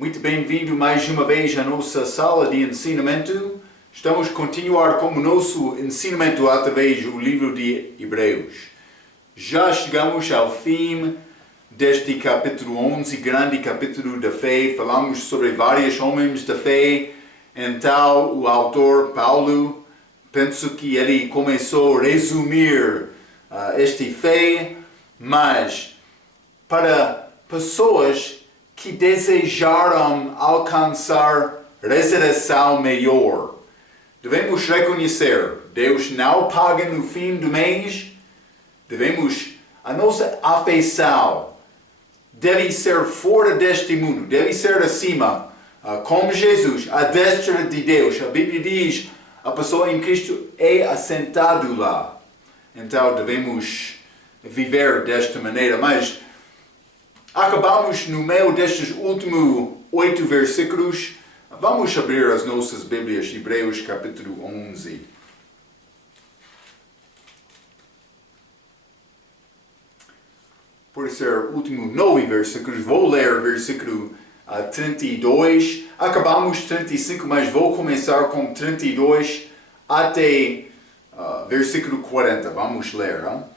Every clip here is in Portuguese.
Muito bem-vindo mais uma vez à nossa sala de ensinamento. Estamos a continuar com o nosso ensinamento através do livro de Hebreus. Já chegamos ao fim deste capítulo 11, grande capítulo da fé. Falamos sobre vários homens da fé. Então, o autor Paulo, penso que ele começou a resumir esta fé, mas para pessoas que desejaram alcançar ressurreição melhor. Devemos reconhecer, Deus não paga no fim do mês. A nossa afeição deve ser fora deste mundo, deve ser acima, como Jesus, à destra de Deus. A Bíblia diz, a pessoa em Cristo é assentado lá. Então devemos viver desta maneira, mas acabamos no meio destes últimos 8 versículos. Vamos abrir as nossas Bíblias, Hebreus capítulo 11. Por ser último 9 versículos, vou ler versículo 32. Acabamos 35, mas vou começar com 32 até versículo 40. Vamos ler. Não?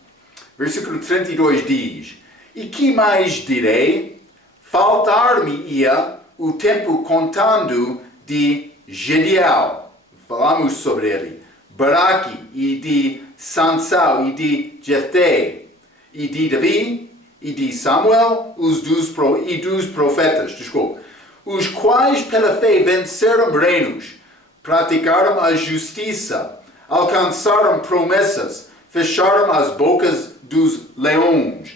Versículo 32 diz: E que mais direi? Faltar-me-ia o tempo contando de Gedeão. Falamos sobre ele. Baraque e de Sansão e de Jefté e de Davi e de Samuel e dos profetas, os quais pela fé venceram reinos, praticaram a justiça, alcançaram promessas, fecharam as bocas dos leões,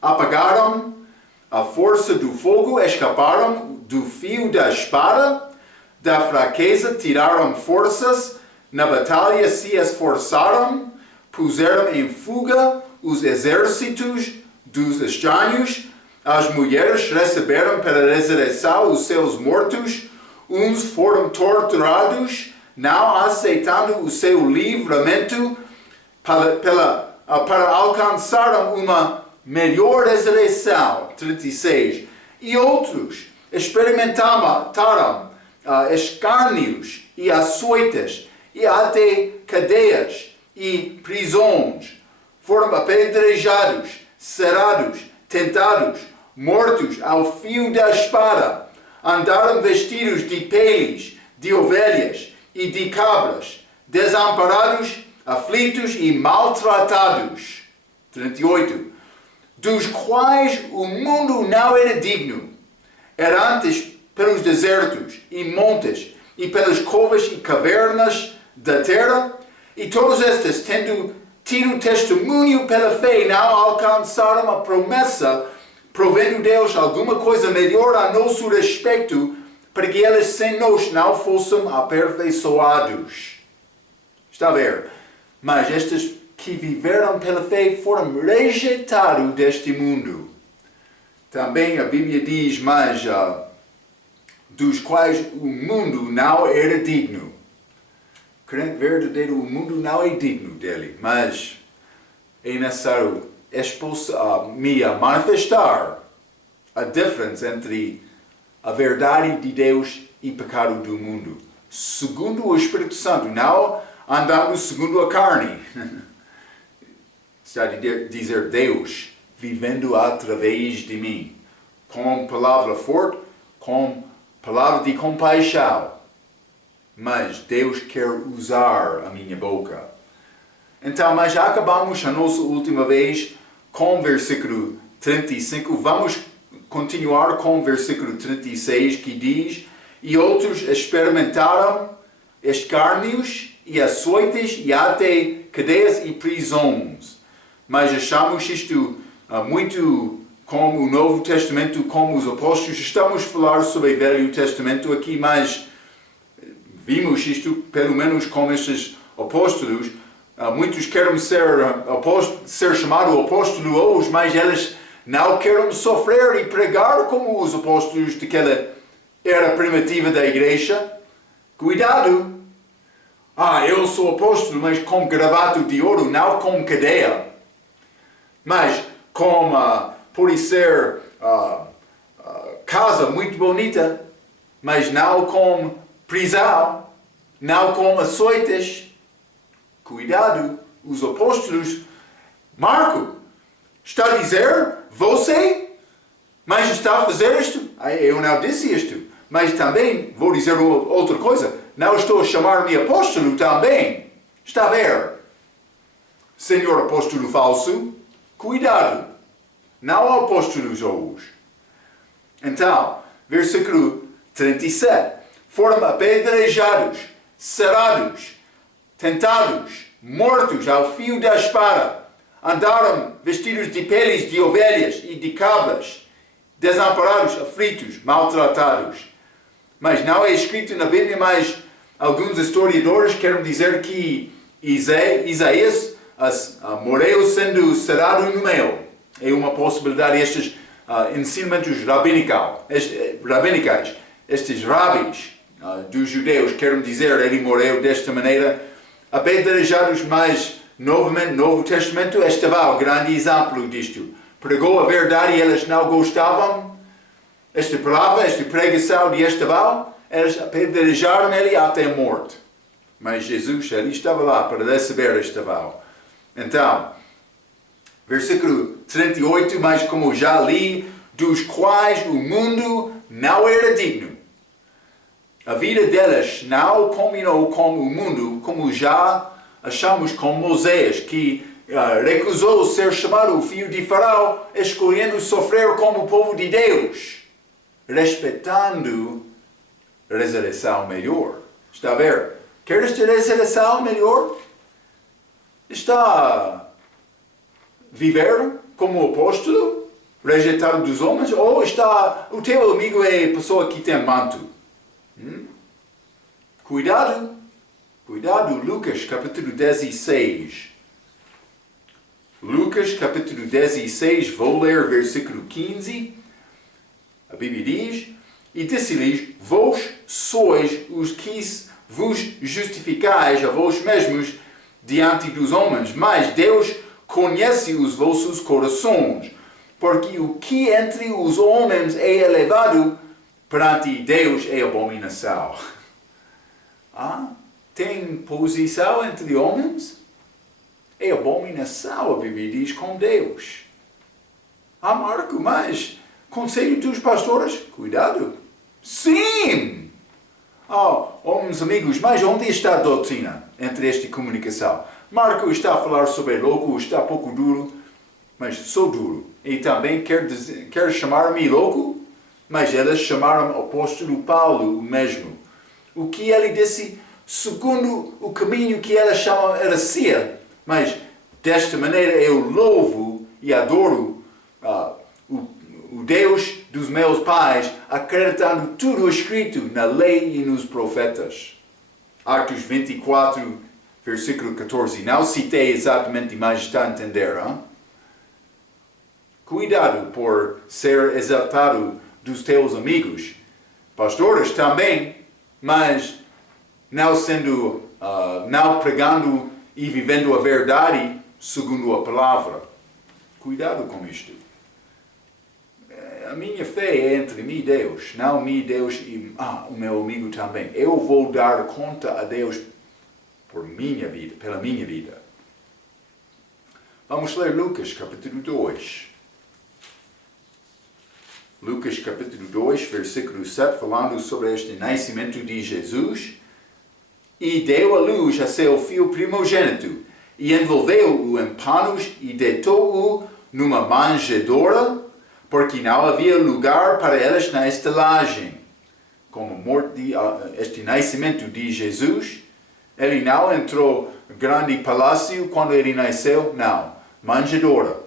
apagaram a força do fogo, escaparam do fio da espada, da fraqueza tiraram forças, na batalha se esforçaram, puseram em fuga os exércitos dos estranhos, as mulheres receberam pela ressurreição os seus mortos, uns foram torturados, não aceitando o seu livramento, para alcançar uma melhor ressurreição. 36. E outros experimentaram escárnios e açoites, e até cadeias e prisões. Foram apedrejados, cerrados, tentados, mortos ao fio da espada. Andaram vestidos de peles de ovelhas e de cabras, desamparados, aflitos e maltratados. 38. Dos quais o mundo não era digno, errantes pelos desertos e montes e pelas covas e cavernas da terra, e todos estes, tendo tido testemunho pela fé, não alcançaram a promessa, provendo Deus alguma coisa melhor a nosso respeito, para que eles sem nós não fossem aperfeiçoados. Está a ver? Mas estes que viveram pela fé foram rejeitados deste mundo. Também a Bíblia diz mais, dos quais o mundo não era digno. Crente verdadeiro, o mundo não é digno dele, mas é necessário me manifestar a diferença entre a verdade de Deus e o pecado do mundo. Segundo o Espírito Santo, não andando segundo a carne. Está a dizer Deus vivendo através de mim, com palavra forte, com palavra de compaixão. Mas Deus quer usar a minha boca. Então, mas já acabamos a nossa última vez com o versículo 35. Vamos continuar com o versículo 36, que diz: E outros experimentaram escárnios e açoites e até cadeias e prisões. Mas achamos isto muito como o Novo Testamento, como os apóstolos. Estamos a falar sobre o Velho Testamento aqui, mas vimos isto pelo menos com estes apóstolos. Muitos querem ser chamados apóstolos hoje, mas eles não querem sofrer e pregar como os apóstolos daquela era primitiva da igreja. Cuidado! Eu sou apóstolo, mas com gravata de ouro, não com cadeia. Mas com, por ser casa muito bonita, mas não com prisão, não com açoites. Cuidado, os apóstolos. Marco, está a dizer, você, mas está a fazer isto? Eu não disse isto, mas também vou dizer outra coisa. Não estou a chamar-me apóstolo também. Está a ver? Senhor apóstolo falso, cuidado. Não há apóstolos hoje. Então, versículo 37. Foram apedrejados, serados, tentados, mortos ao fio da espada. Andaram vestidos de peles de ovelhas e de cabras, desamparados, aflitos, maltratados. Mas não é escrito na Bíblia, mas alguns historiadores querem dizer que Isaías morreu sendo serado no meio. É uma possibilidade. Estes ensinamentos rabinicais, estes rabis dos judeus querem dizer ele morreu desta maneira. Apedrejados, mas novamente, Novo Testamento estava o grande exemplo disto. Pregou a verdade e eles não gostavam. Esta palavra, esta pregação de Estevão, eles apedrejaram ele até a morte. Mas Jesus, ele estava lá para receber Estevão. Então, versículo 38, mas como já li, dos quais o mundo não era digno. A vida deles não combinou com o mundo, como já achamos com Moisés, que recusou ser chamado o filho de Faraó, escolhendo sofrer como povo de Deus, respeitando a ressurreição melhor. Está a ver? Queres ter ressurreição melhor? Está a viver como apóstolo, rejeitado dos homens, ou está o teu amigo é a pessoa que tem manto? Cuidado, Lucas capítulo 16. Lucas capítulo 16, vou ler versículo 15. A Bíblia diz, e disse-lhes, vós sois os que vos justificais a vós mesmos diante dos homens, mas Deus conhece os vossos corações, porque o que entre os homens é elevado, perante Deus é abominação. Tem posição entre homens? É abominação, a Bíblia diz, com Deus. Marco, mas conselho dos pastores? Cuidado. Sim! Homens amigos, mas onde está a doutrina entre esta comunicação? Marco está a falar sobre louco, está pouco duro, mas sou duro. E também quer chamar-me louco? Mas eles chamaram o apóstolo Paulo o mesmo. O que ele disse, segundo o caminho que eles chamam heresia. Mas desta maneira eu louvo e adoro o Deus dos meus pais, acreditando tudo escrito na lei e nos profetas. Atos 24, versículo 14. Não citei exatamente, mas está a entender. Cuidado por ser exaltado dos teus amigos. Pastores também, mas não pregando e vivendo a verdade segundo a palavra. Cuidado com isto. A minha fé é entre mim e Deus, não mim e Deus e o meu amigo também. Eu vou dar conta a Deus pela minha vida. Vamos ler Lucas capítulo 2. Lucas capítulo 2, versículo 7, falando sobre este nascimento de Jesus. E deu à luz a seu filho primogênito, e envolveu-o em panos e deitou-o numa manjedoura, porque não havia lugar para eles na estalagem. Como este nascimento de Jesus, ele não entrou no grande palácio quando ele nasceu, não. Manjedoura.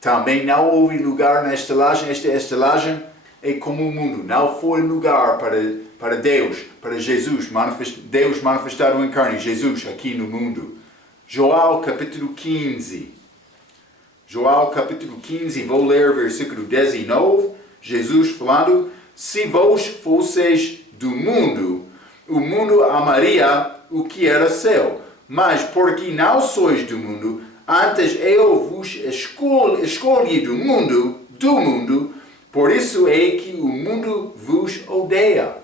Também não houve lugar na estalagem. Esta estalagem é como o mundo. Não foi lugar para Deus, para Jesus, Deus manifestado em carne, Jesus aqui no mundo. João capítulo 15. João capítulo 15, vou ler versículo 19. Jesus falando, se vós fosseis do mundo, o mundo amaria o que era seu. Mas porque não sois do mundo, antes eu vos escolhi do mundo, por isso é que o mundo vos odeia.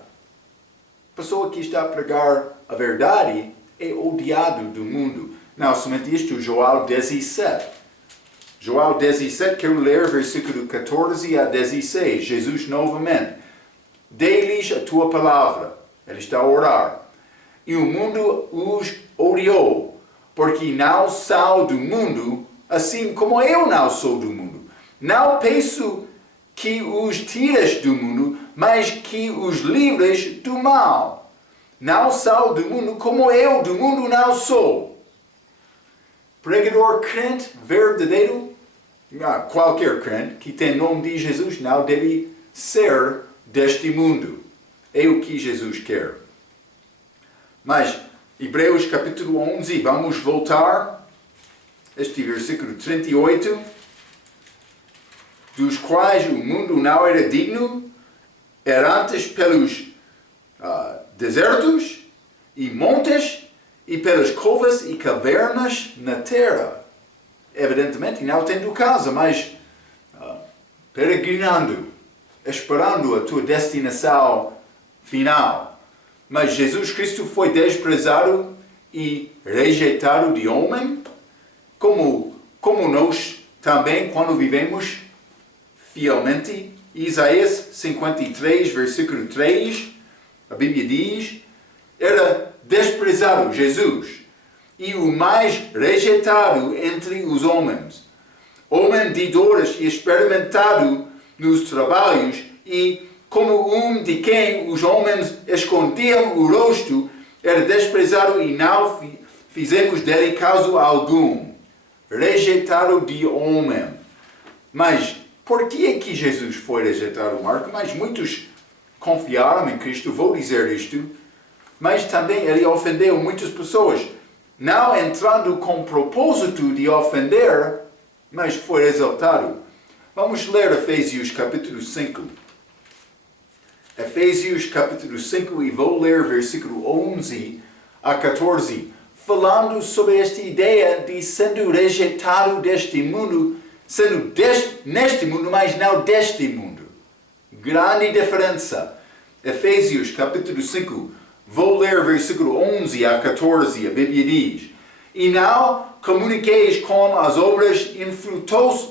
pessoa que está a pregar a verdade é odiado do mundo. Não somente isto, João 17. João 17, quero ler versículo 14 a 16. Jesus novamente. Dê-lhes a tua palavra. Ele está a orar. E o mundo os odiou, porque não são do mundo, assim como eu não sou do mundo. Não peço que os tires do mundo, mas que os livres do mal. Não são do mundo, como eu do mundo não sou. Pregador crente verdadeiro, qualquer crente que tem nome de Jesus não deve ser deste mundo. É o que Jesus quer. Mas, Hebreus capítulo 11, vamos voltar. Este versículo 38. Dos quais o mundo não era digno, errantes pelos desertos e montes e pelas covas e cavernas na terra. Evidentemente, não tendo casa, mas peregrinando, esperando a tua destinação final. Mas Jesus Cristo foi desprezado e rejeitado de homem, como nós também, quando vivemos fielmente. Isaías 53, versículo 3, a Bíblia diz, era desprezado Jesus e o mais rejeitado entre os homens, homem de dores e experimentado nos trabalhos, e como um de quem os homens escondiam o rosto, era desprezado e não fizemos dele caso algum. Rejeitado de homem. Mas por que é que Jesus foi rejeitado, Marco? Mas muitos confiaram em Cristo, vou dizer isto, mas também ele ofendeu muitas pessoas, não entrando com propósito de ofender, mas foi exaltado. Vamos ler Efésios capítulo 5. Efésios capítulo 5, e vou ler versículo 11 a 14, falando sobre esta ideia de sendo rejeitado deste mundo, sendo neste mundo, mas não deste mundo. Grande diferença. Efésios capítulo 5, vou ler versículo 11 a 14, a Bíblia diz, e não comuniqueis com as obras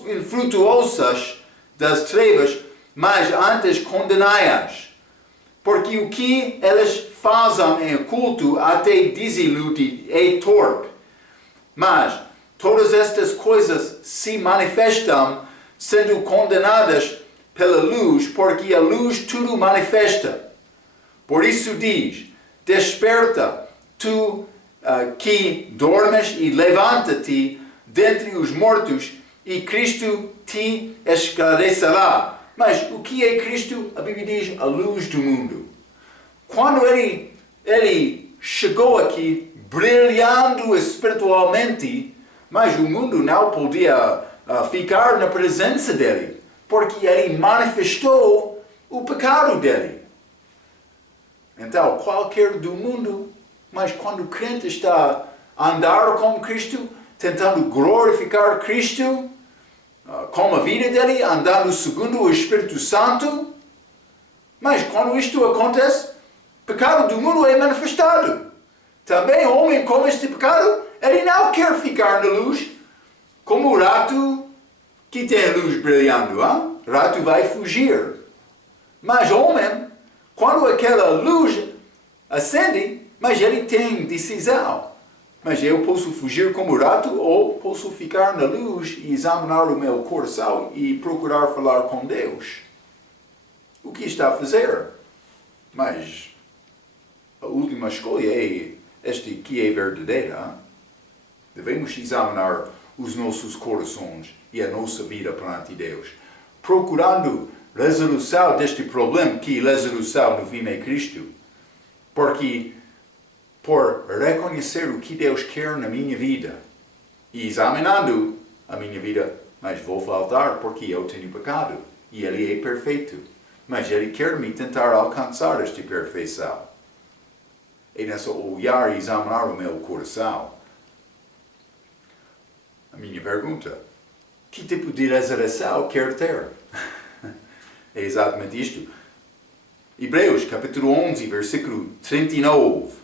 infrutuosas das trevas, mas antes condenai-as. Porque o que elas fazem em oculto até desilude é torpe. Mas todas estas coisas se manifestam sendo condenadas pela luz, porque a luz tudo manifesta. Por isso diz, desperta, tu que dormes, e levanta-te dentre os mortos, e Cristo te esclarecerá. Mas o que é Cristo? A Bíblia diz a luz do mundo. Quando ele chegou aqui brilhando espiritualmente, mas o mundo não podia ficar na presença dele, porque ele manifestou o pecado dele. Então, qualquer do mundo, mas quando o crente está a andar com Cristo, tentando glorificar Cristo, com a vida dele, andando segundo o Espírito Santo, mas quando isto acontece, o pecado do mundo é manifestado. Também o homem com este pecado, ele não quer ficar na luz, como o rato que tem a luz brilhando. O rato vai fugir. Mas o homem, quando aquela luz acende, mas ele tem decisão. Mas eu posso fugir como rato, ou posso ficar na luz e examinar o meu coração e procurar falar com Deus. O que está a fazer? Mas a última escolha é esta que é verdadeira. Devemos examinar os nossos corações e a nossa vida perante Deus, procurando resolução deste problema, que resolução no fim é Cristo. Porque por reconhecer o que Deus quer na minha vida e examinando a minha vida, mas vou faltar porque eu tenho pecado e Ele é perfeito, mas Ele quer me tentar alcançar esta perfeição. É nessa olhar e examinar o meu coração. A minha pergunta, que tipo de resolução quer ter? É exatamente isto. Hebreus, capítulo 11, versículo 39.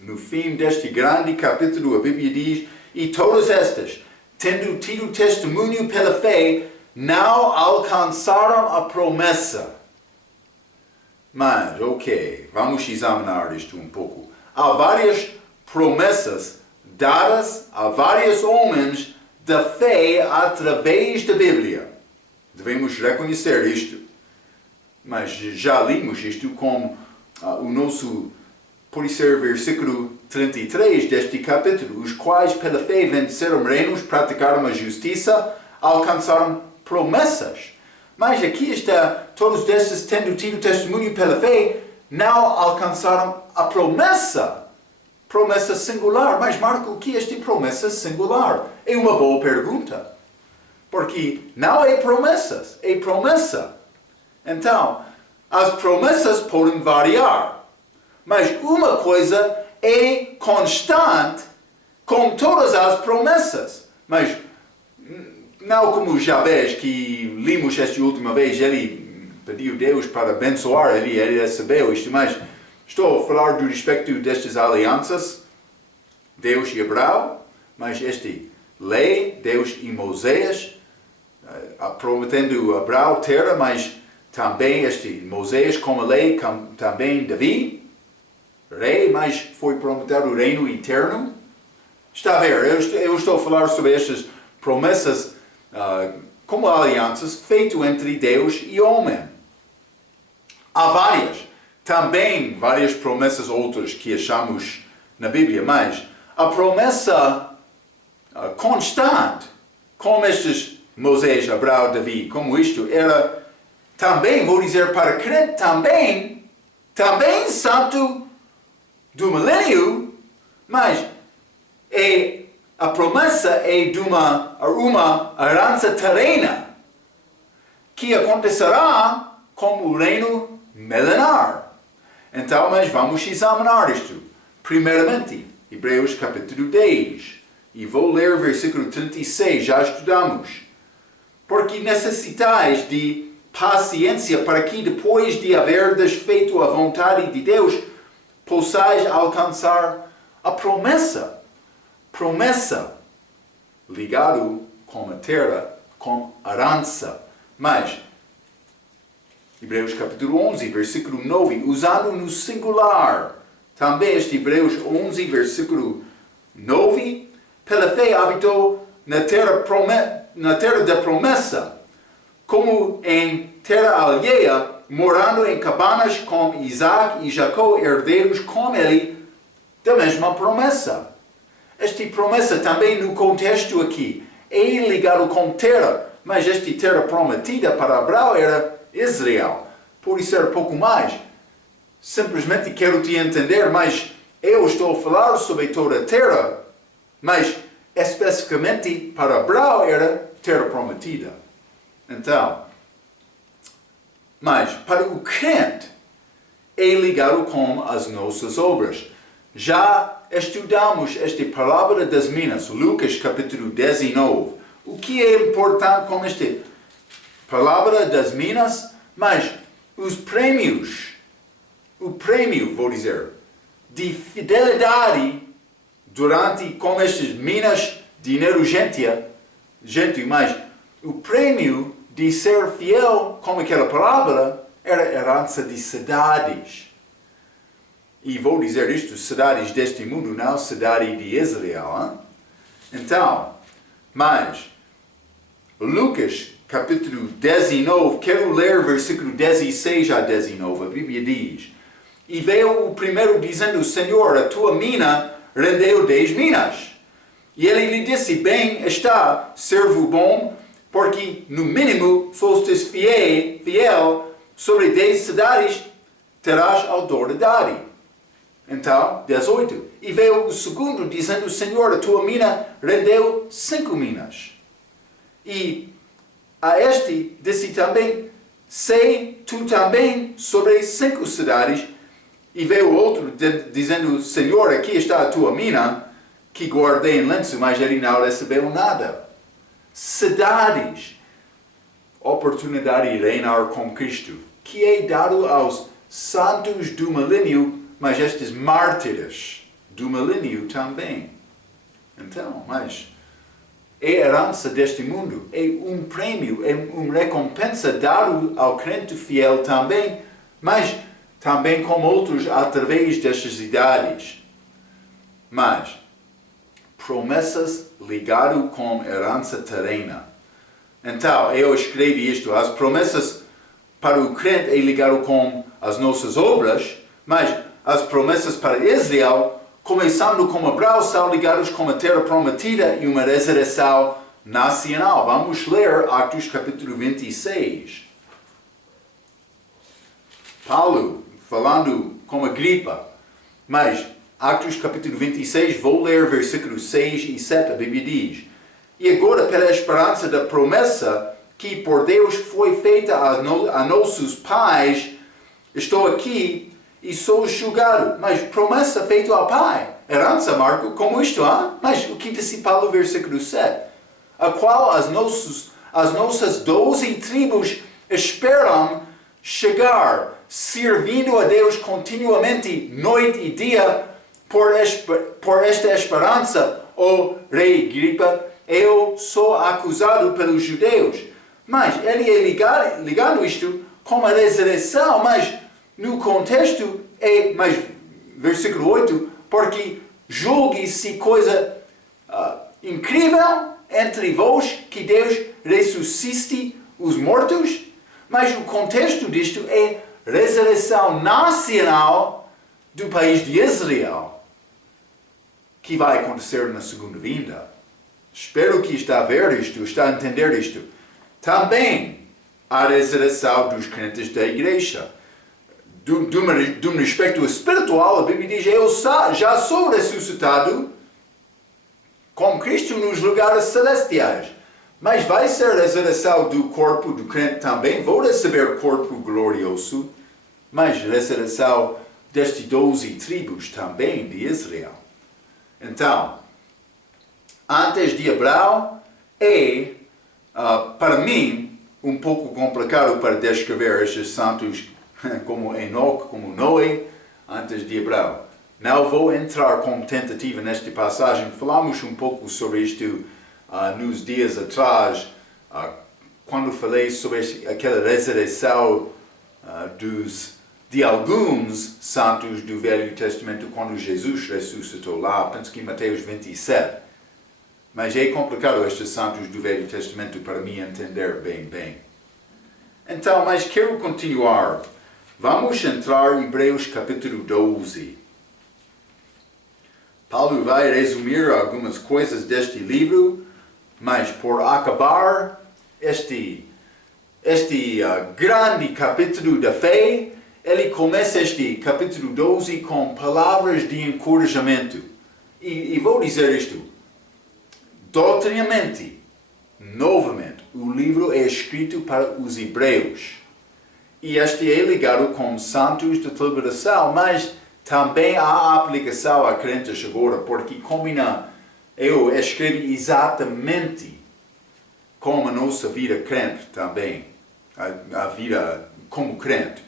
No fim deste grande capítulo, a Bíblia diz: e todas estas, tendo tido testemunho pela fé, não alcançaram a promessa. Mas, ok, vamos examinar isto um pouco. Há várias promessas dadas a vários homens da fé através da Bíblia. Devemos reconhecer isto. Mas já limos isto como o nosso, por ser versículo 33 deste capítulo, os quais pela fé venceram reinos, praticaram a justiça, alcançaram promessas. Mas aqui está, todos estes tendo tido testemunho pela fé, não alcançaram a promessa. Promessa singular. Mas Marco, o que é esta promessa singular? É uma boa pergunta. Porque não é promessas, é promessa. Então, as promessas podem variar. Mas uma coisa é constante com todas as promessas. Mas não como Jabez, que limos esta última vez, ele pediu a Deus para abençoar, ele recebeu isto, mas estou a falar do respeito destas alianças, Deus e Abraão, mas esta lei, Deus e Moisés, prometendo a Abraão terra, mas também Moisés como lei, também Davi, rei, mas foi prometido o reino eterno. Está a ver, eu estou a falar sobre estas promessas como alianças feitas entre Deus e homem. Há várias. Também várias promessas outras que achamos na Bíblia, mas a promessa constante, como estes Moisés, Abraão, Davi, como isto, era também, vou dizer para crente, também santo do milênio, mas a promessa é de uma herança terrena que acontecerá como o reino milenar. Então, mas vamos examinar isto. Primeiramente, Hebreus capítulo 10. E vou ler o versículo 36, já estudamos. Porque necessitais de paciência para que depois de haverdes feito a vontade de Deus, possais alcançar a promessa. Promessa ligado com a terra, com a herança. Mas, Hebreus capítulo 11, versículo 9, usado no singular. Também este Hebreus 11, versículo 9, pela fé habitou na terra da promessa, como em terra alheia, morando em cabanas com Isaac e Jacó, herdeiros com ele da mesma promessa. Esta promessa também no contexto aqui é ligado com terra, mas esta terra prometida para Abraão era Israel. Por isso era pouco mais. Simplesmente quero te entender, mas eu estou a falar sobre toda a terra, mas especificamente para Abraão era terra prometida. Então, mas para o crente é ligado com as nossas obras. Já estudamos esta parábola das minas, Lucas capítulo 19. O que é importante com esta parábola das minas? Mas os prêmios, o prêmio, vou dizer, de fidelidade durante, com estas minas, dinheiro gente, mas o prêmio de ser fiel, como aquela parábola, era a herança de cidades. E vou dizer isto, cidades deste mundo, não cidade de Israel. Hein? Então, mas, Lucas, capítulo 19, quero ler versículo 16 a 19, a Bíblia diz: e veio o primeiro dizendo, Senhor, a tua mina rendeu 10 minas. E ele lhe disse, bem está, servo bom, porque no mínimo fostes fiel sobre 10 cidades, terás autoridade. Então, 18. E veio o segundo dizendo, Senhor, a tua mina rendeu 5 minas. E a este disse também, sei tu também sobre 5 cidades. E veio outro dizendo, Senhor, aqui está a tua mina, que guardei em lenço, mas ele não recebeu nada. Cidades. Oportunidade de reinar com Cristo. que é dado aos santos do milênio, mas estes mártires do milênio também. Então, mas é herança deste mundo, é um prêmio, é uma recompensa dado ao crente fiel também, mas também com outros através destas idades. Mas promessas ligado com herança terrena. Então, eu escrevi isto, as promessas para o crente é ligado com as nossas obras, mas as promessas para Israel, começando com Abraão, são ligadas com a terra prometida e uma ressurreição nacional. Vamos ler Atos capítulo 26. Paulo, falando com Agripa, mas Atos capítulo 26, vou ler versículos 6 e 7, a Bíblia diz: E agora, pela esperança da promessa que por Deus foi feita a nossos pais, estou aqui e sou julgado. Mas promessa feita ao Pai. Herança, Marco, como isto, hein? Mas o que disse Paulo, versículo 7? A qual as nossas 12 tribos esperam chegar, servindo a Deus continuamente, noite e dia, por esta esperança, ó rei Agripa, eu sou acusado pelos judeus. Mas ele é ligado isto com a ressurreição, mas no contexto é, mas versículo 8, porque julgue-se coisa incrível entre vós que Deus ressuscite os mortos, mas o contexto disto é ressurreição nacional do país de Israel, que vai acontecer na segunda vinda. Espero que está a ver isto, está a entender isto. Também a ressurreição dos crentes da igreja. De um aspecto espiritual, a Bíblia diz: eu já sou ressuscitado com Cristo nos lugares celestiais. Mas vai ser a ressurreição do corpo do crente também. Vou receber corpo glorioso, mas ressurreição destes 12 tribos também de Israel. Então, antes de Abraão, é, para mim, um pouco complicado para descrever estes santos como Enoque, como Noé, antes de Abraão. Não vou entrar com tentativa nesta passagem. Falamos um pouco sobre isto nos dias atrás, quando falei sobre aquela ressurreição de alguns santos do Velho Testamento, quando Jesus ressuscitou lá, penso que em Mateus 27. Mas é complicado estes santos do Velho Testamento para mim entender bem. Então, mas quero continuar. Vamos entrar em Hebreus capítulo 12. Paulo vai resumir algumas coisas deste livro, mas por acabar este grande capítulo da fé, ele começa este capítulo 12 com palavras de encorajamento. E vou dizer isto. Doutrinamente, novamente, o livro é escrito para os hebreus. E este é ligado com santos da tribulação, mas também há aplicação a crentes agora, porque combina, eu escrevi exatamente com a nossa vida crente também, a vida como crente,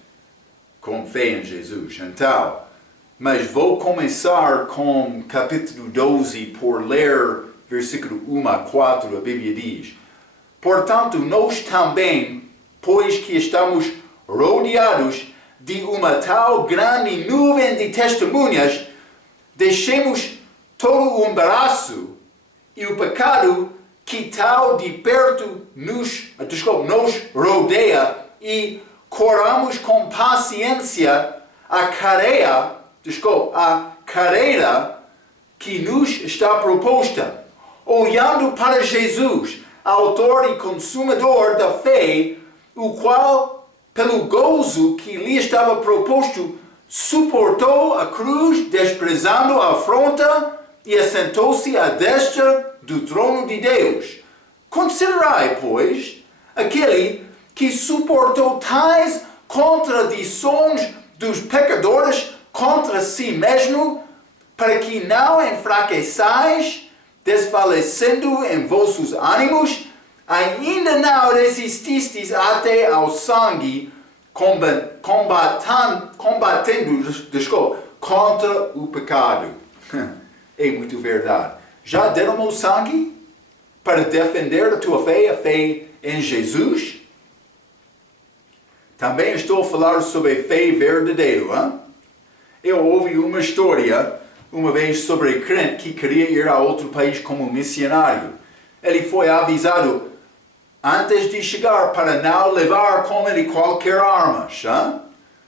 com fé em Jesus. Então, mas vou começar com capítulo 12 por ler versículo 1 a 4, a Bíblia diz: Portanto, nós também, pois que estamos rodeados de uma tal grande nuvem de testemunhas, deixemos todo o embaraço e o pecado que tal de perto nos rodeia e corramos com paciência a carreira que nos está proposta, olhando para Jesus, autor e consumador da fé, o qual, pelo gozo que lhe estava proposto, suportou a cruz, desprezando a afronta, e assentou-se à destra do trono de Deus. Considerai, pois, aquele que suportou tais contradições dos pecadores contra si mesmo, para que não enfraqueçais, desfalecendo em vossos ânimos, ainda não resististes até ao sangue, combatendo contra o pecado. É muito verdade. Já derramou sangue para defender a tua fé, a fé em Jesus? Também estou a falar sobre fé verdadeira. Hein? Eu ouvi uma história uma vez sobre um crente que queria ir a outro país como missionário. Ele foi avisado antes de chegar para não levar com ele qualquer armas. Hein?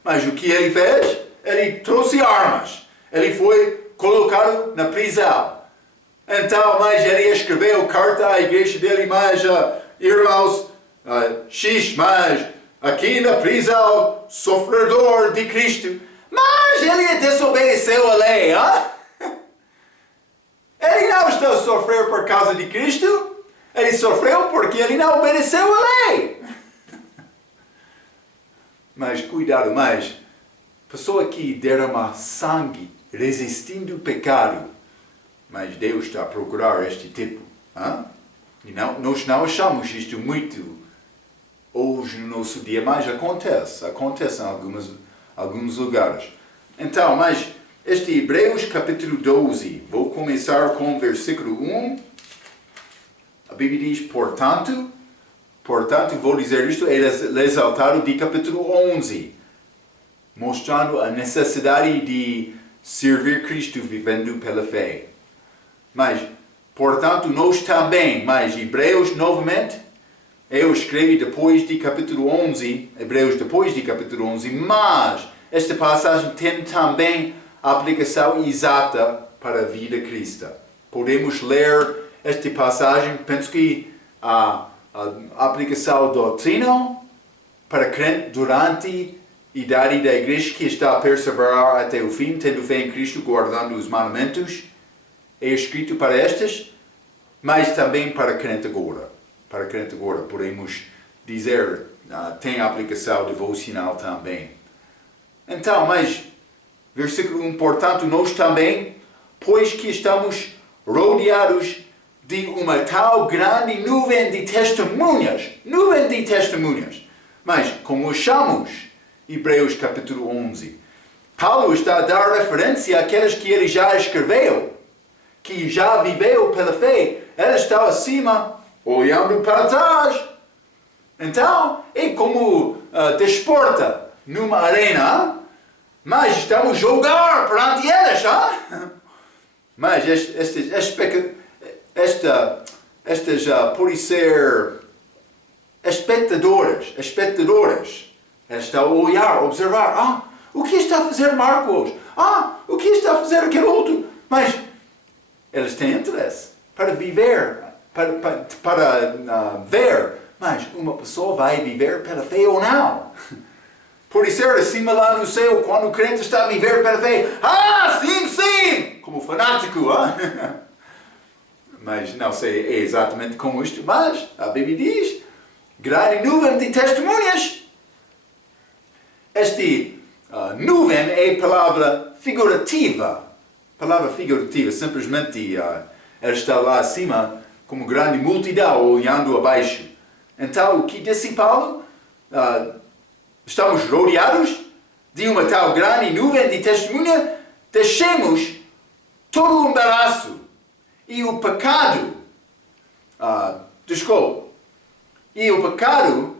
Mas o que ele fez? Ele trouxe armas. Ele foi colocado na prisão. Então, mas ele escreveu carta à igreja dele, mas irmãos, mas aqui na prisão, sofredor de Cristo. Mas ele desobedeceu a lei, hein? Ele não está a sofrer por causa de Cristo. Ele sofreu porque ele não obedeceu a lei. Mas cuidado, mas pessoa que derrama sangue resistindo o pecado, mas Deus está a procurar este tipo. Hein? E nós não achamos isto muito hoje no nosso dia, mas acontece em alguns lugares. Então, mas este Hebreus capítulo 12, vou começar com o versículo 1. A Bíblia diz, portanto, vou dizer isto, é exaltado de capítulo 11, mostrando a necessidade de servir Cristo vivendo pela fé. Mas, portanto, nós também, mas Hebreus novamente, eu escrevi depois de capítulo 11, Hebreus depois de capítulo 11, mas esta passagem tem também a aplicação exata para a vida cristã. Podemos ler esta passagem, penso que a aplicação doutrina para crente durante a idade da igreja que está a perseverar até o fim, tendo fé em Cristo, guardando os mandamentos, é escrito para estas, mas também para crente agora. Para crente agora, podemos dizer, tem aplicação devocional também. Então, mas, versículo 1, portanto, nós também, pois que estamos rodeados de uma tal grande nuvem de testemunhas, mas, como achamos, Hebreus capítulo 11, Paulo está a dar referência àqueles que ele já escreveu, que já viveu pela fé. Ele está acima, olhando para trás. Então, é como desporta numa arena, mas estamos a jogar perante eles. Mas estas podem ser espectadores. Eles estão a olhar, a observar. O que está a fazer Marcos? O que está a fazer aquele outro? Mas eles têm interesse para viver, para ver. Mas uma pessoa vai viver pela fé ou não? Pode ser acima lá no céu, quando o crente está a viver pela fé. Sim! Como fanático, Mas não sei exatamente como isto, mas a Bíblia diz, grande nuvem de testemunhas. Este nuvem é palavra figurativa, simplesmente ela está lá acima como grande multidão olhando abaixo. Então, o que disse Paulo? Estamos rodeados de uma tal grande nuvem de testemunha, deixemos todo o embaraço e o pecado, e o pecado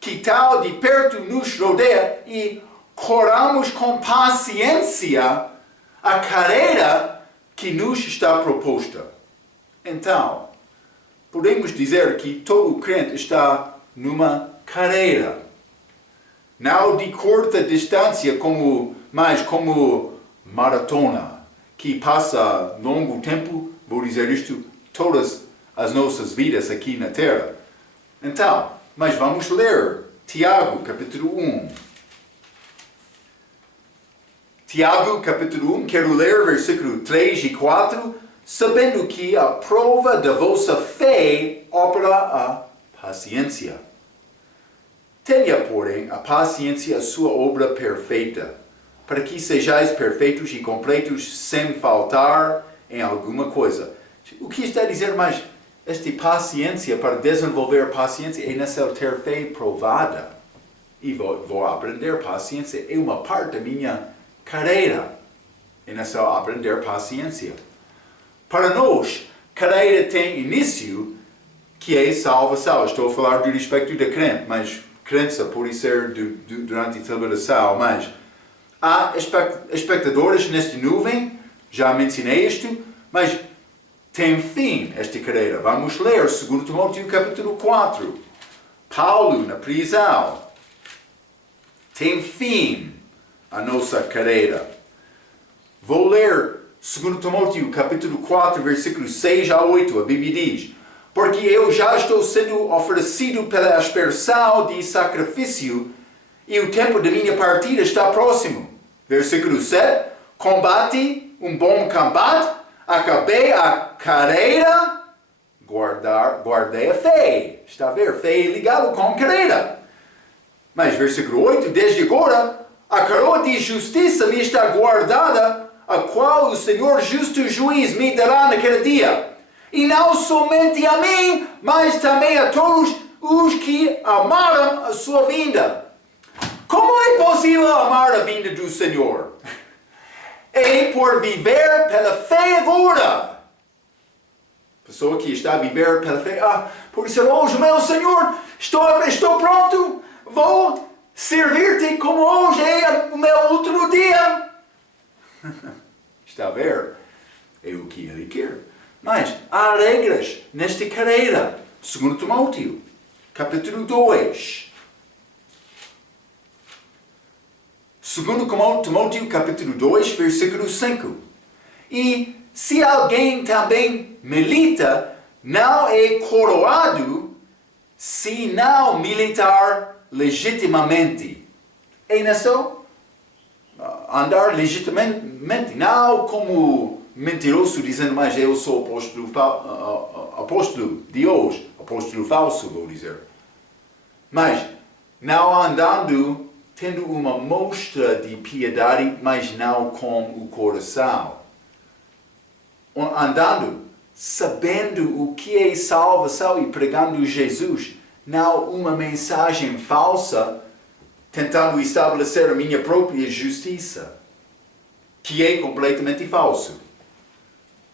que tal de perto nos rodeia e corramos com paciência a carreira que nos está proposta. Então, podemos dizer que todo crente está numa carreira. Não de curta distância, mas como maratona, que passa longo tempo, vou dizer isto, todas as nossas vidas aqui na Terra. Então, mas vamos ler Tiago, capítulo 1. Tiago, capítulo 1, quero ler versículo 3 e 4, sabendo que a prova da vossa fé opera a paciência. Tenha, porém, a paciência a sua obra perfeita, para que sejais perfeitos e completos sem faltar em alguma coisa. O que está a dizer mais? Esta paciência, para desenvolver paciência, é necessário ter fé provada. e vou aprender paciência. É uma parte da minha carreira. É nessa aprender paciência. Para nós, carreira tem início, que é salvação. Estou a falar do respeito da crente, mas crença pode ser durante a celebração, mas há espectadores nesta nuvem, já mencionei isto, mas tem fim esta carreira. Vamos ler 2 Timóteo capítulo 4. Paulo na prisão. Tem fim a nossa carreira. Vou ler 2 Timóteo capítulo 4, versículos 6 a 8. A Bíblia diz: porque eu já estou sendo oferecido pela aspersão de sacrifício e o tempo da minha partida está próximo. Versículo 7. Combate um bom combate, acabei a carreira, guardei a fé. Está a ver? Fé ligado com carreira. Mas versículo 8. Desde agora, a coroa de justiça me está guardada, a qual o Senhor justo juiz me dará naquele dia. E não somente a mim, mas também a todos os que amaram a sua vinda. Como é possível amar a vinda do Senhor? É por viver pela fé agora. Pessoa que está a viver pela fé, por isso hoje, meu Senhor, estou pronto, vou servir-te como hoje é o meu último dia. Está a ver? É o que ele quer. Mas há regras nesta carreira. 2 Timóteo, capítulo 2. 2 Timóteo, capítulo 2, versículo 5. E se alguém também milita, não é coroado se não militar legitimamente. É isso? Andar legitimamente, não como mentiroso dizendo, mas eu sou apóstolo de Deus, apóstolo falso, vou dizer. Mas não andando, tendo uma mostra de piedade, mas não com o coração. Andando, sabendo o que é salvação e pregando Jesus, não uma mensagem falsa, tentando estabelecer a minha própria justiça, que é completamente falso.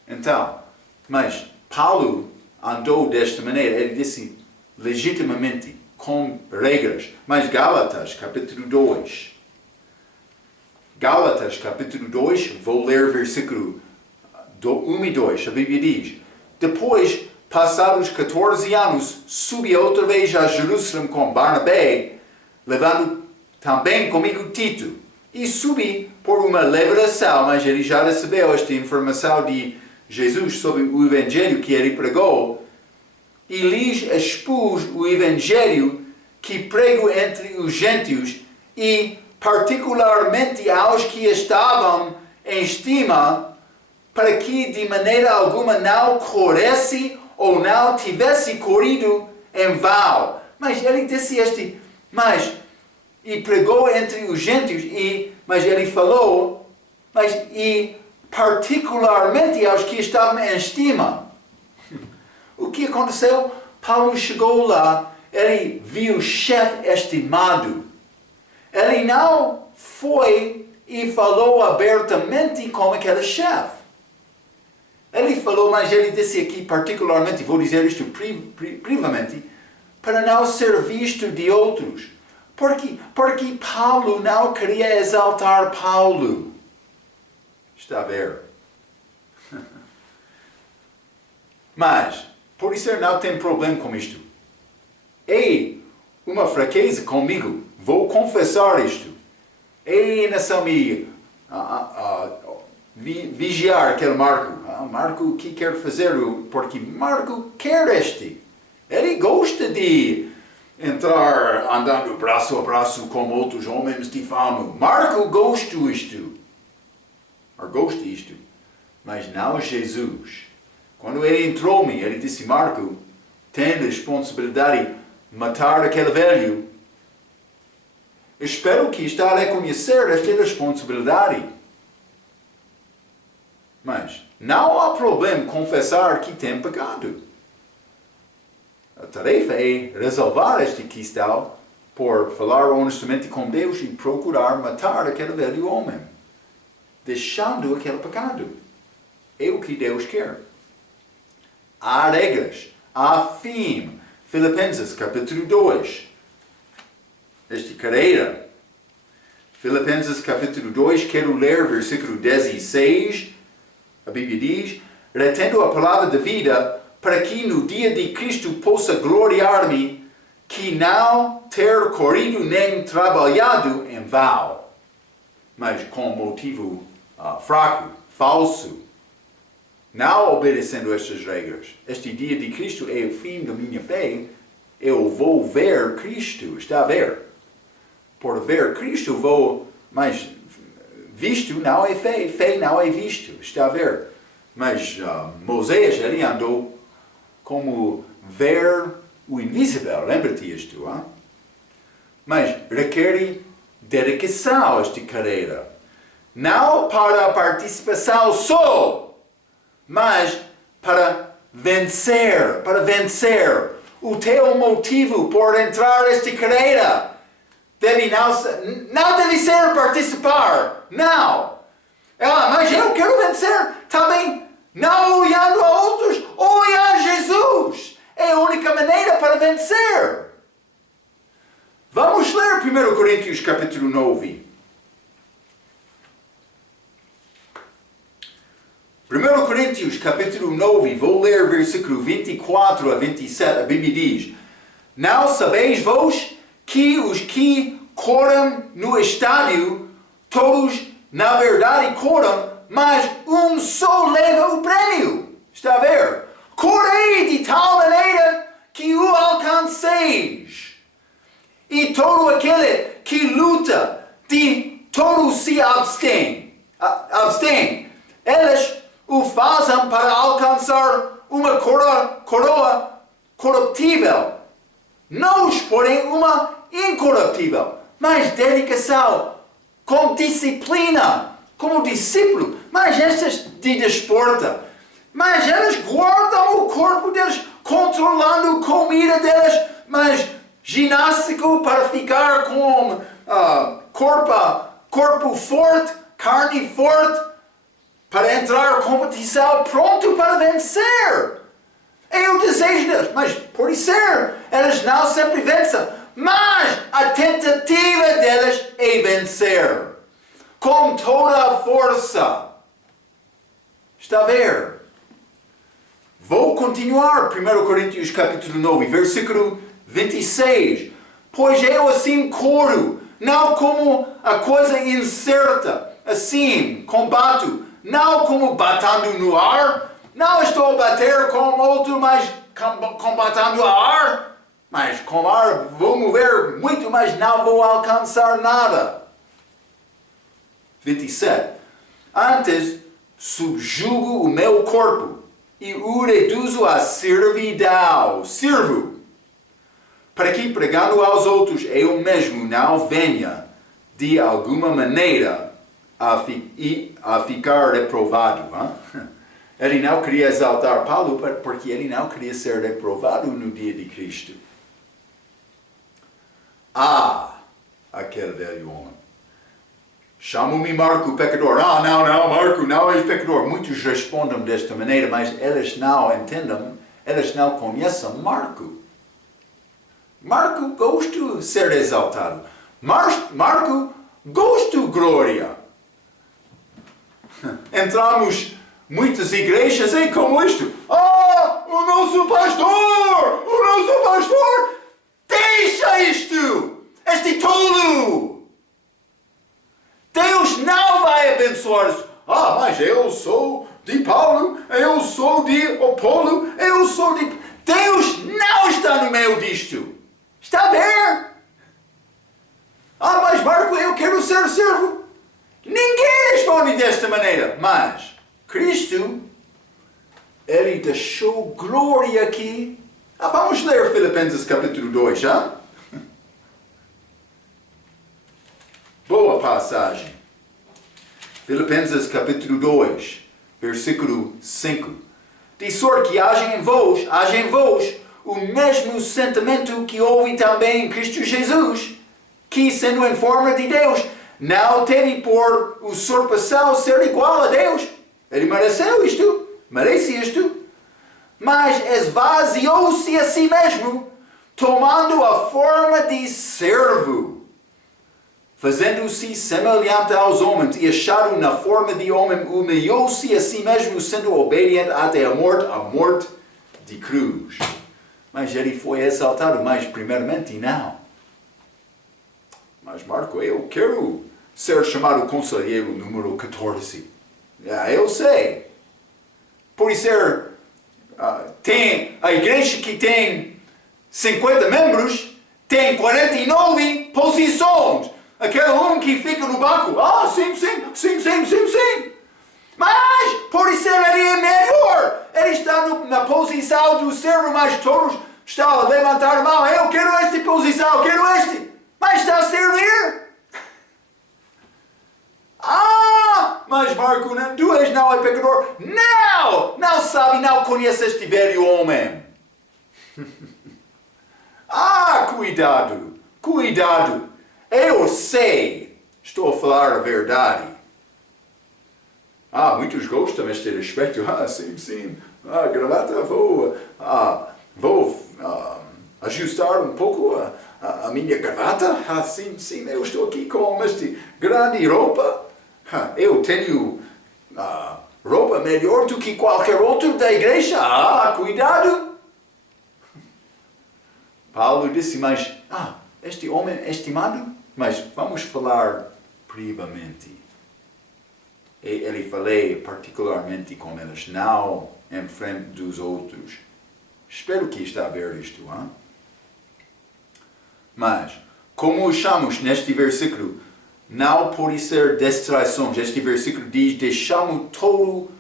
Então, mas Paulo andou desta maneira, ele disse legitimamente, com regras. Mas Gálatas, capítulo 2. Gálatas, capítulo 2, vou ler versículo 1 e 2. A Bíblia diz: depois, passados 14 anos, subi outra vez a Jerusalém com Barnabé, levando também comigo Tito. E subi por uma revelação, mas ele já recebeu esta informação de Jesus sobre o Evangelho que ele pregou, e lhes expus o Evangelho que prego entre os gentios, e particularmente aos que estavam em estima, para que de maneira alguma não corresse ou não tivesse corrido em vão. Mas ele disse e pregou entre os gentios, mas ele falou, e particularmente aos que estavam em estima. O que aconteceu? Paulo chegou lá, ele viu o chefe estimado. Ele não foi e falou abertamente com aquele chefe. Ele falou, mas ele disse aqui particularmente, vou dizer isto privamente, para não ser visto de outros. Porque Paulo não queria exaltar Paulo. Está a ver? Mas, por isso ele não tem problema com isto. É uma fraqueza comigo. Vou confessar isto. É nação me vigiar aquele Marco. Marco, o que quer fazer? Porque Marco quer este. Ele gosta de entrar andando braço a braço com outros homens de fama. Marco gosta isto. Mas não Jesus. Quando ele entrou-me, ele disse, Marco, tem a responsabilidade de matar aquele velho. Espero que está a reconhecer esta responsabilidade. Mas não há problema confessar que tem pecado. A tarefa é resolver esta questão por falar honestamente com Deus e procurar matar aquele velho homem, deixando aquele pecado. É o que Deus quer. Há regras, há fim. Filipenses capítulo 2. Esta carreira. Filipenses capítulo 2, quero ler versículo 16. A Bíblia diz: retendo a palavra da vida, para que no dia de Cristo possa gloriar-me, que não ter corrido nem trabalhado em vão, mas com motivo fraco, falso, não obedecendo estas regras. Este dia de Cristo é o fim da minha fé. Eu vou ver Cristo, está a ver? Por ver Cristo vou, mas visto não é fé, fé não é visto, está a ver? Mas Moisés, ele andou como ver o invisível, lembra-te isto, hein? Mas requer dedicação esta carreira. Não para a participação só, mas para vencer, O teu motivo por entrar nesta carreira não deve ser participar, não. Mas eu quero vencer também, não olhando a outros, olhar a Jesus. É a única maneira para vencer. Vamos ler 1 Coríntios capítulo 9. 1 Coríntios capítulo 9, vou ler versículo 24 a 27, a Bíblia diz: não sabeis vós que os que correm no estádio, todos na verdade correm, mas um só leva o prêmio. Está a ver? Correi de tal maneira que o alcanceis. E todo aquele que luta, de todo se abstém. Eles o fazem para alcançar uma coroa corruptível. Nós, porém, uma incorruptível. Mas dedicação, com disciplina, como discípulo. Mas estas de desporto. Mas eles guardam o corpo deles, controlando a comida deles, mas ginástico para ficar com corpo forte, carne forte, para entrar em competição, pronto para vencer. É o desejo deles, mas por isso eles não sempre vencem. Mas a tentativa deles é vencer, com toda a força. Está a ver? Vou continuar, 1 Coríntios capítulo 9, versículo 26. Pois eu assim corro, não como a coisa incerta, assim combato, não como batendo no ar, não estou a bater com outro, mas combatendo o ar, mas com ar vou mover muito, mas não vou alcançar nada. 27. Antes subjugo o meu corpo e o reduzo à servidão, sirvo, para que pregando aos outros eu mesmo não venha de alguma maneira a ficar reprovado. Hein? Ele não queria exaltar Paulo porque ele não queria ser reprovado no dia de Cristo. Aquele velho homem. Chamo-me Marco, pecador. Não, Marco não é pecador. Muitos respondem desta maneira, mas eles não entendem, eles não conhecem Marco. Marco gosta de ser exaltado. Marco gosta de glória. Entramos muitas igrejas aí como isto. O nosso pastor, deixa isto, este tolo. Deus não vai abençoar. Mas eu sou de Paulo, eu sou de Apolo, eu sou de... Deus não está no meio disto. Está a ver? Mas Marco, eu quero ser servo. Ninguém responde desta maneira. Mas Cristo, Ele deixou glória aqui. Vamos ler Filipenses capítulo 2, já? Boa passagem. Filipenses capítulo 2, versículo 5. De sorte que haja em vós o mesmo sentimento que houve também em Cristo Jesus, que sendo em forma de Deus, não teve por usurpação ser igual a Deus. Ele merece isto, mas esvaziou-se a si mesmo, tomando a forma de servo, fazendo-se semelhante aos homens, e achado na forma de homem, humilhou-se a si mesmo, sendo obediente até a morte de cruz. Mas ele foi exaltado, mas primeiramente não. Mas Marco, eu quero ser chamado conselheiro número 14. Eu sei. Por ser, tem a igreja que tem 50 membros, tem 49 posições. Aquele um que fica no banco, sim. Mas, por isso ele é melhor. Ele está na posição do servo, mas todos estão a levantar a mão. Eu quero esta posição, eu quero este. Mas está a servir. Mas Marco, tu não é pecador. Não sabe, não conhece este velho homem. Cuidado. Eu sei, estou a falar a verdade. Muitos gostam deste respeito. Sim. Gravata, vou ajustar um pouco a minha gravata. Sim, eu estou aqui com este grande roupa. Eu tenho roupa melhor do que qualquer outro da igreja. Cuidado. Paulo disse, mas este homem é estimado, mas vamos falar privamente. Ele falei particularmente com eles, não em frente dos outros. Espero que está a ver isto. Mas, como achamos neste versículo, não pode ser distrações. Este versículo diz, deixamos todo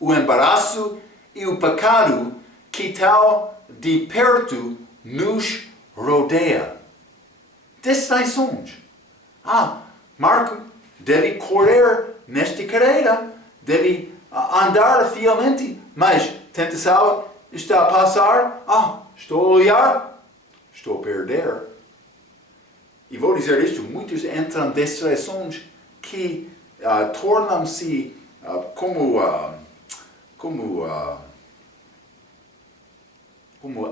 o embaraço e o pecado que tal de perto nos rodeia. Distrações. Marco deve correr nesta carreira, deve andar fielmente, mas tentação está a passar, estou a olhar, estou a perder. E vou dizer isto, muitos entram em distrações que tornam-se como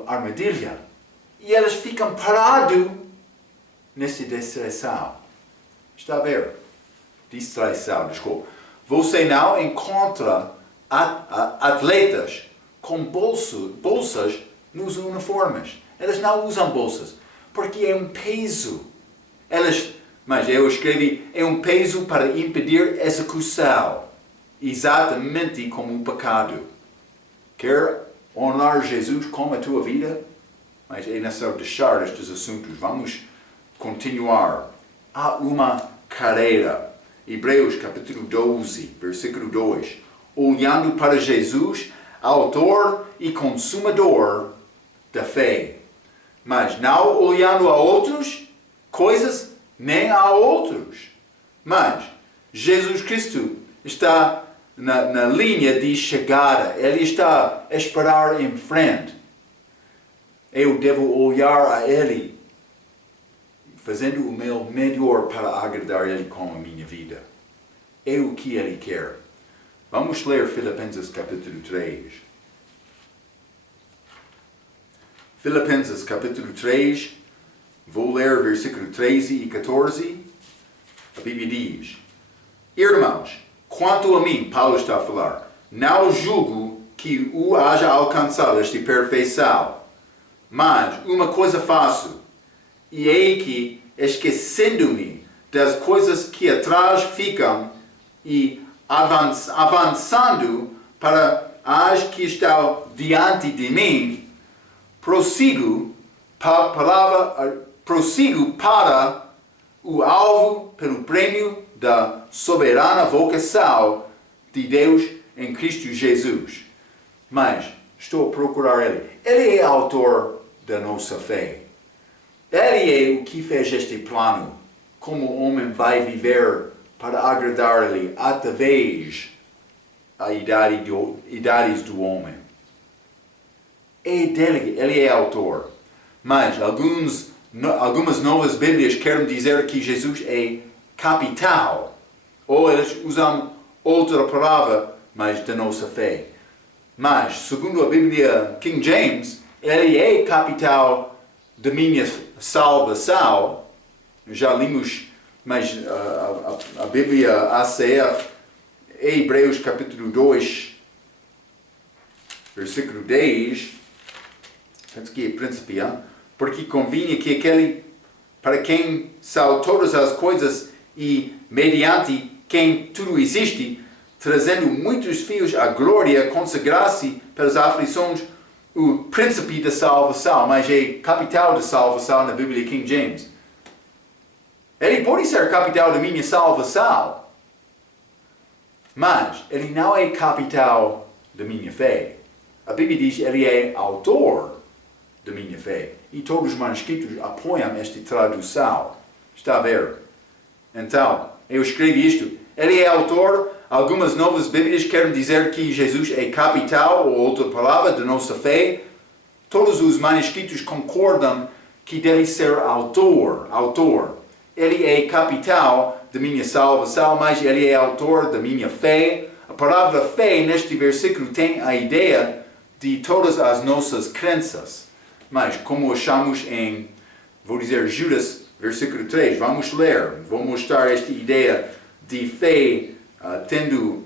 armadilha. E eles ficam parados nessa distração. Está a ver? Distração, desculpa. Você não encontra atletas com bolsas nos uniformes. Eles não usam bolsas, porque é um peso. Mas eu escrevi, é um peso para impedir execução. Exatamente como o pecado. Quer honrar Jesus com a tua vida? Mas é necessário deixar estes assuntos. Vamos continuar. Há uma carreira. Hebreus capítulo 12, versículo 2. Olhando para Jesus, autor e consumador da fé. Mas não olhando a outros coisas, nem a outros. Mas Jesus Cristo está na linha de chegada. Ele está a esperar em frente. Eu devo olhar a Ele, fazendo o meu melhor para agradar Ele com a minha vida. É o que Ele quer. Vamos ler Filipenses capítulo 3. Filipenses capítulo 3, vou ler versículo 13 e 14. A Bíblia diz, irmãos, quanto a mim, Paulo está a falar, não julgo que o haja alcançado esta perfeição, mas uma coisa faço, e é que, esquecendo-me das coisas que atrás ficam e avançando para as que estão diante de mim, prossigo para o alvo pelo prêmio da soberana vocação de Deus em Cristo Jesus. Mas estou a procurar Ele. Ele é autor da nossa fé. Ele é o que fez este plano. Como o homem vai viver para agradar Ele através das idades do homem. é dele, ele é autor. Mas algumas novas Bíblias querem dizer que Jesus é capital. Ou eles usam outra palavra, mas da nossa fé. Mas, segundo a Bíblia King James, ele é capital da minha salvação. Já limos, mas a Bíblia ACF, Hebreus capítulo 2, versículo 10, penso que é príncipe, porque convinha que aquele para quem são todas as coisas e mediante quem tudo existe, trazendo muitos filhos à glória, consagrasse pelas aflições o príncipe da salvação, mas é capital da salvação na Bíblia King James. Ele pode ser capital da minha salvação, mas ele não é capital da minha fé. A Bíblia diz que ele é autor da minha fé. E todos os manuscritos apoiam esta tradução. Está a ver? Então, eu escrevi isto. Ele é autor. Algumas novas Bíblias querem dizer que Jesus é capital, ou outra palavra, da nossa fé. Todos os manuscritos concordam que deve ser autor. Ele é capital da minha salvação, mas ele é autor da minha fé. A palavra fé, neste versículo, tem a ideia de todas as nossas crenças. Mas, como achamos em, vou dizer, Judas, versículo 3, vamos ler, vou mostrar esta ideia de fé sendo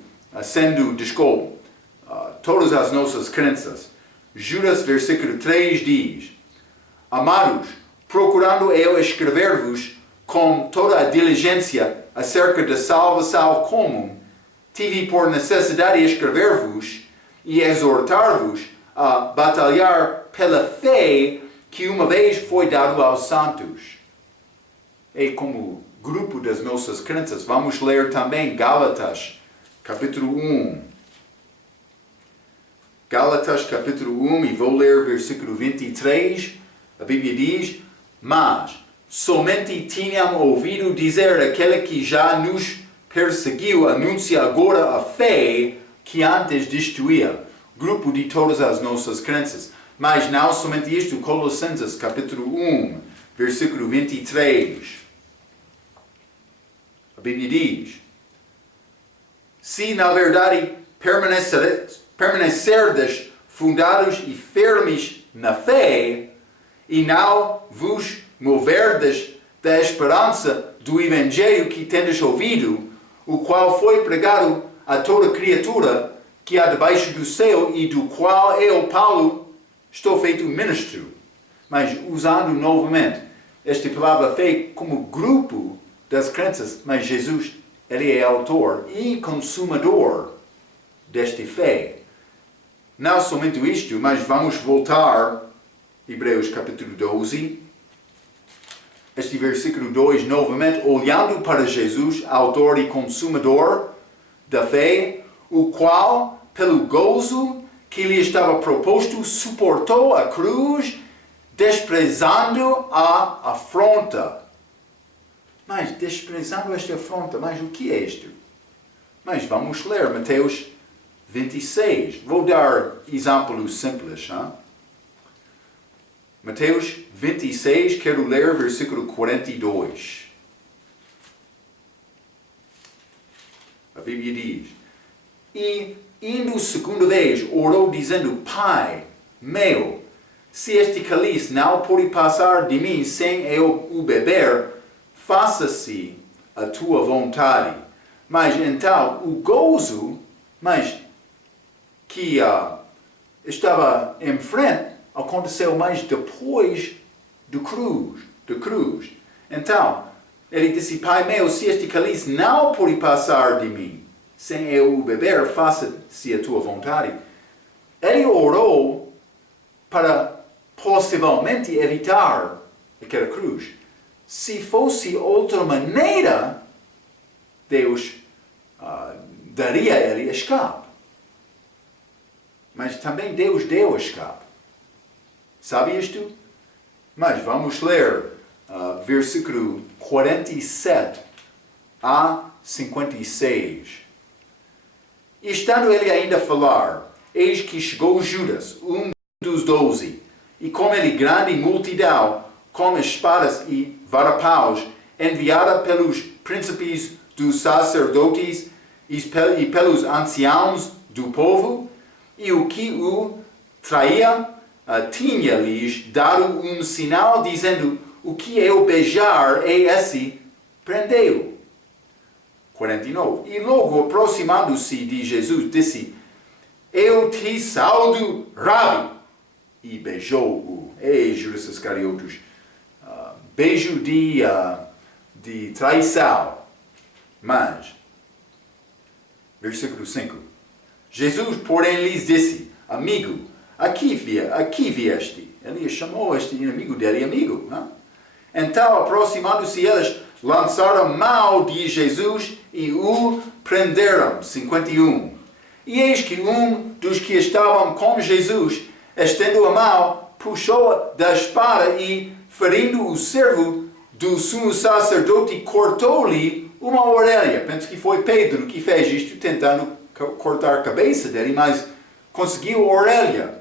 todas as nossas crenças. Judas, versículo 3 diz: Amados, procurando eu escrever-vos com toda a diligência acerca da salvação comum, tive por necessidade escrever-vos e exortar-vos a batalhar pela fé que uma vez foi dado aos santos. É como grupo das nossas crenças. Vamos ler também Gálatas, capítulo 1. Gálatas, capítulo 1, e vou ler versículo 23. A Bíblia diz: Mas somente tinham ouvido dizer aquele que já nos perseguiu, anuncia agora a fé que antes destruía. Grupo de todas as nossas crenças. Mas não somente isto, Colossenses capítulo 1, versículo 23. A Bíblia diz: Se na verdade permanecerdes fundados e firmes na fé, e não vos moverdes da esperança do Evangelho que tendes ouvido, o qual foi pregado a toda criatura que há debaixo do céu, e do qual eu, Paulo, estou feito ministro. Mas usando novamente esta palavra fé como grupo das crenças, mas Jesus, ele é autor e consumador desta fé. Não somente isto, mas vamos voltar, Hebreus capítulo 12, este versículo 2 novamente, olhando para Jesus, autor e consumador da fé, o qual, pelo gozo que lhe estava proposto, suportou a cruz, desprezando a afronta. Mas desprezando esta afronta, mas o que é isto? Mas vamos ler Mateus 26. Vou dar exemplos simples. Mateus 26, quero ler versículo 42. A Bíblia diz: E indo segunda vez, orou dizendo: Pai meu, se este cálice não pode passar de mim sem eu o beber, faça-se a tua vontade. Mas então o gozo, que estava em frente, aconteceu mais depois da cruz. Então, ele disse: Pai meu, se este cálice não pode passar de mim sem eu o beber, faça-se a tua vontade. Ele orou para possivelmente evitar aquela cruz. Se fosse outra maneira, Deus daria a ele escape. Mas também Deus deu escape. Sabe isto? Mas vamos ler versículo 47 a 56. E estando ele ainda a falar, eis que chegou Judas, um dos 12, e com ele grande multidão, com espadas e varapaus, enviada pelos príncipes dos sacerdotes e pelos anciãos do povo, e o que o traía tinha-lhes dado um sinal, dizendo: o que eu beijar é esse, prendei-o. 49. E logo aproximando-se de Jesus, disse: eu te saúdo, Rabi. E beijou-o. Ei, Judas Iscariotes, beijo de traição. Mas, versículo 5. Jesus, porém, lhes disse: amigo, aqui vieste. Ele chamou este inimigo dele amigo. Não? Então, aproximando-se eles, lançaram mão de Jesus e o prenderam. 51. E eis que um dos que estavam com Jesus, estendendo a mão, puxou da espada e, ferindo o servo do sumo sacerdote, cortou-lhe uma orelha. Penso que foi Pedro que fez isto, tentando cortar a cabeça dele, mas conseguiu a orelha.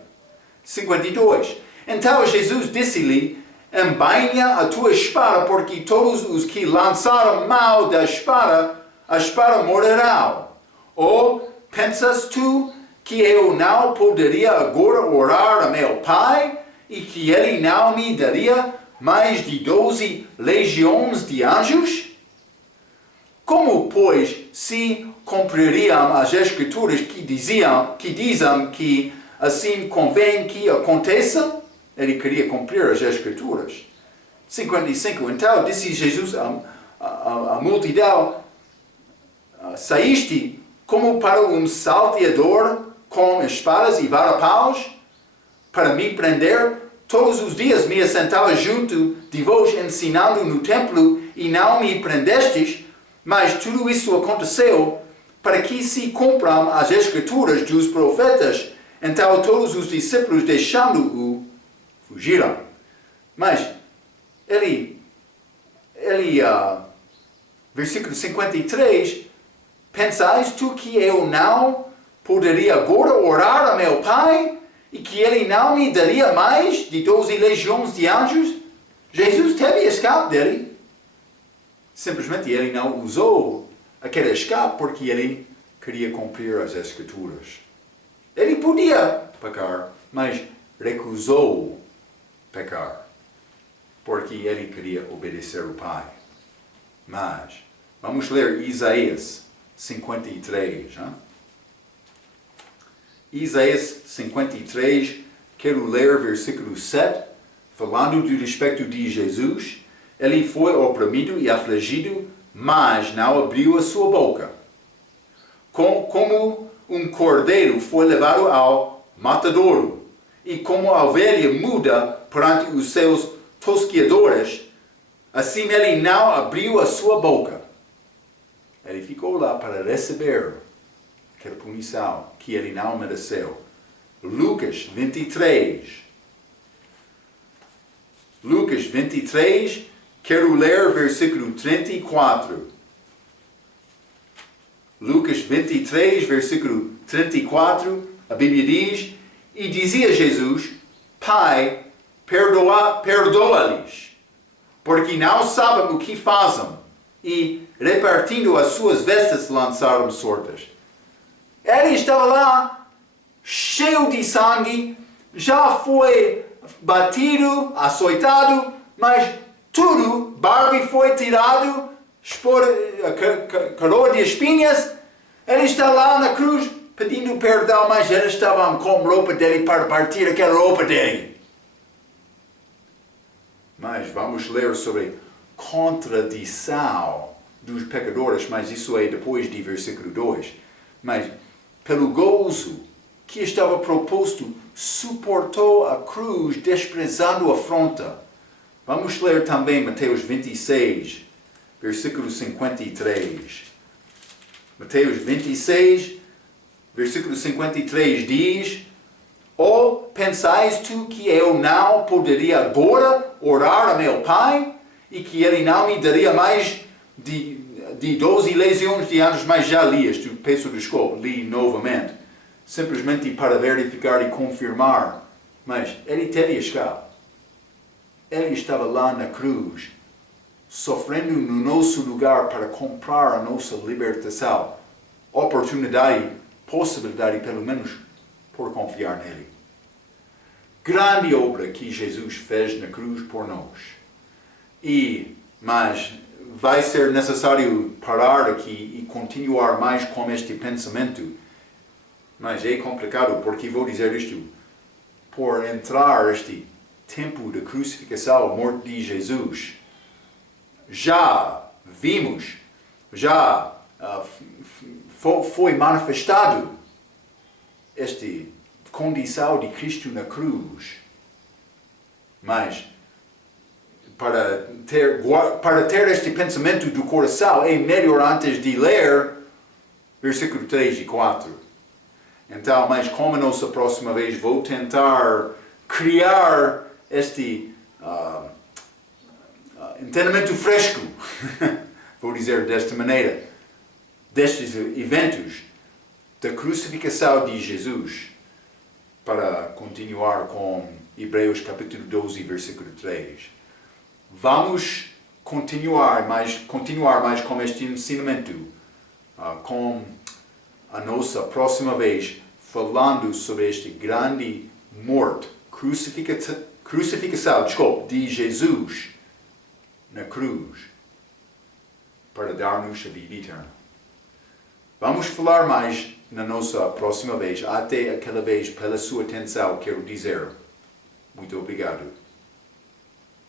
52. Então Jesus disse-lhe: embainha a tua espada, porque todos os que lançaram mão da espada, a espada morrerão. Ou pensas tu que eu não poderia agora orar a meu Pai, e que Ele não me daria mais de 12 legiões de anjos? Como, pois, se cumpririam as Escrituras que dizem que assim convém que aconteça? Ele queria cumprir as Escrituras. 55. Então disse Jesus à multidão: saíste como para um salteador com espadas e varapaus para me prender? Todos os dias me assentava junto de vós ensinando no templo e não me prendestes, mas tudo isso aconteceu para que se cumpram as Escrituras dos profetas. Então todos os discípulos, deixando-o, fugiram. Mas versículo 53, pensais tu que eu não poderia agora orar a meu Pai, e que Ele não me daria mais de 12 legiões de anjos? Jesus teve escape dele. Simplesmente Ele não usou aquele escape porque Ele queria cumprir as Escrituras. Ele podia pecar, mas recusou pecar, porque ele queria obedecer ao Pai. Mas, vamos ler Isaías 53. Hein? Isaías 53, quero ler versículo 7, falando do respeito de Jesus. Ele foi oprimido e afligido, mas não abriu a sua boca. Como um cordeiro foi levado ao matadouro, e como a ovelha muda perante os seus tosquiadores, assim ele não abriu a sua boca. Ele ficou lá para receber aquela punição que ele não mereceu. Lucas 23. Lucas 23, quero ler versículo 34. Lucas 23, versículo 34, a Bíblia diz: e dizia Jesus: Pai, perdoa-lhes, porque não sabem o que fazem. E, repartindo as suas vestes, lançaram sortes. Ele estava lá, cheio de sangue, já foi batido, açoitado, mas tudo, barba foi tirado, coroa de espinhas. Ele está lá na cruz pedindo perdão, mas eles estavam com roupa dele para partir aquela roupa dele. Mas vamos ler sobre contradição dos pecadores, mas isso é depois de versículo 2. Mas pelo gozo que estava proposto, suportou a cruz, desprezando a afronta. Vamos ler também Mateus 26, versículo 53. Mateus 26, versículo 53 diz: ou pensais tu que eu não poderia agora orar a meu Pai, e que Ele não me daria mais de 12 legiões de anjos? Mas já li isto, peço desculpa, li novamente, simplesmente para verificar e confirmar Mas ele teve escala. Ele estava lá na cruz, sofrendo no nosso lugar para comprar a nossa libertação. Oportunidade, possibilidade, pelo menos, por confiar nele. Grande obra que Jesus fez na cruz por nós. Mas vai ser necessário parar aqui e continuar mais com este pensamento. Mas é complicado, porque vou dizer isto. Por entrar este tempo da crucificação, a morte de Jesus, já vimos, foi manifestado esta condição de Cristo na cruz. Mas para ter este pensamento do coração, é melhor antes de ler versículo 3 e 4. Então, mas como a nossa próxima vez vou tentar criar este entendimento fresco, vou dizer desta maneira, destes eventos da crucificação de Jesus, para continuar com Hebreus capítulo 12, versículo 3. Vamos continuar mais com este ensinamento, com a nossa próxima vez, falando sobre este grande morte, crucificação de Jesus na cruz, para dar-nos a vida eterna. Vamos falar mais na nossa próxima vez. Até aquela vez, pela sua atenção, quero dizer muito obrigado.